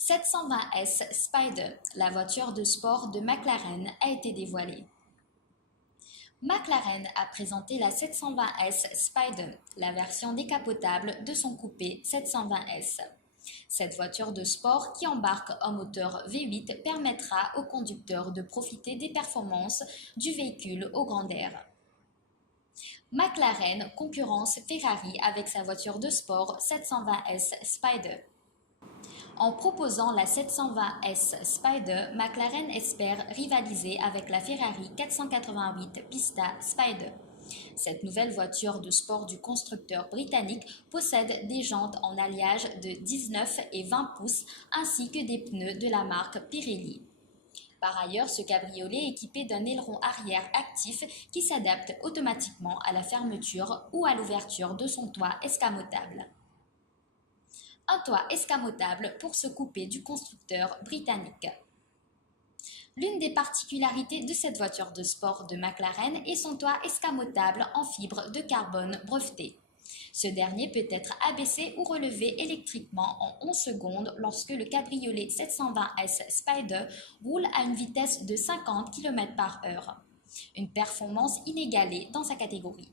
720S Spider, la voiture de sport de McLaren, a été dévoilée. McLaren a présenté la 720S Spider, la version décapotable de son coupé 720S. Cette voiture de sport qui embarque un moteur V8 permettra au conducteur de profiter des performances du véhicule au grand air. McLaren concurrence Ferrari avec sa voiture de sport 720S Spider. En proposant la 720S Spider, McLaren espère rivaliser avec la Ferrari 488 Pista Spider. Cette nouvelle voiture de sport du constructeur britannique possède des jantes en alliage de 19 et 20 pouces ainsi que des pneus de la marque Pirelli. Par ailleurs, ce cabriolet est équipé d'un aileron arrière actif qui s'adapte automatiquement à la fermeture ou à l'ouverture de son toit escamotable. Un toit escamotable pour se couper du constructeur britannique. L'une des particularités de cette voiture de sport de McLaren est son toit escamotable en fibre de carbone breveté. Ce dernier peut être abaissé ou relevé électriquement en 11 secondes lorsque le cabriolet 720S Spider roule à une vitesse de 50 km/h. Une performance inégalée dans sa catégorie.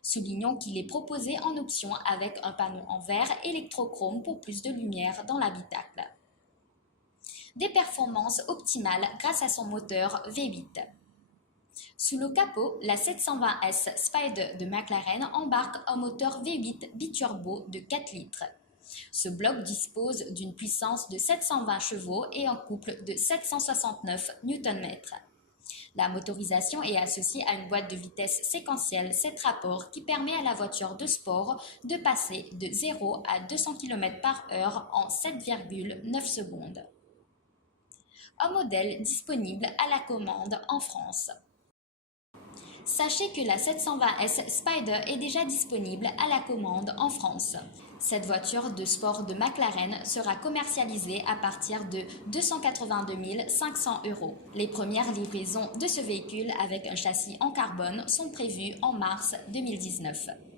Soulignons qu'il est proposé en option avec un panneau en verre électrochrome pour plus de lumière dans l'habitacle. Des performances optimales grâce à son moteur V8. Sous le capot, la 720S Spider de McLaren embarque un moteur V8 biturbo de 4 litres. Ce bloc dispose d'une puissance de 720 chevaux et un couple de 769 Nm. La motorisation est associée à une boîte de vitesse séquentielle 7 rapports qui permet à la voiture de sport de passer de 0 à 200 km/h en 7,9 secondes. Un modèle disponible à la commande en France. Sachez que la 720S Spider est déjà disponible à la commande en France. Cette voiture de sport de McLaren sera commercialisée à partir de 282 500 €. Les premières livraisons de ce véhicule avec un châssis en carbone sont prévues en mars 2019.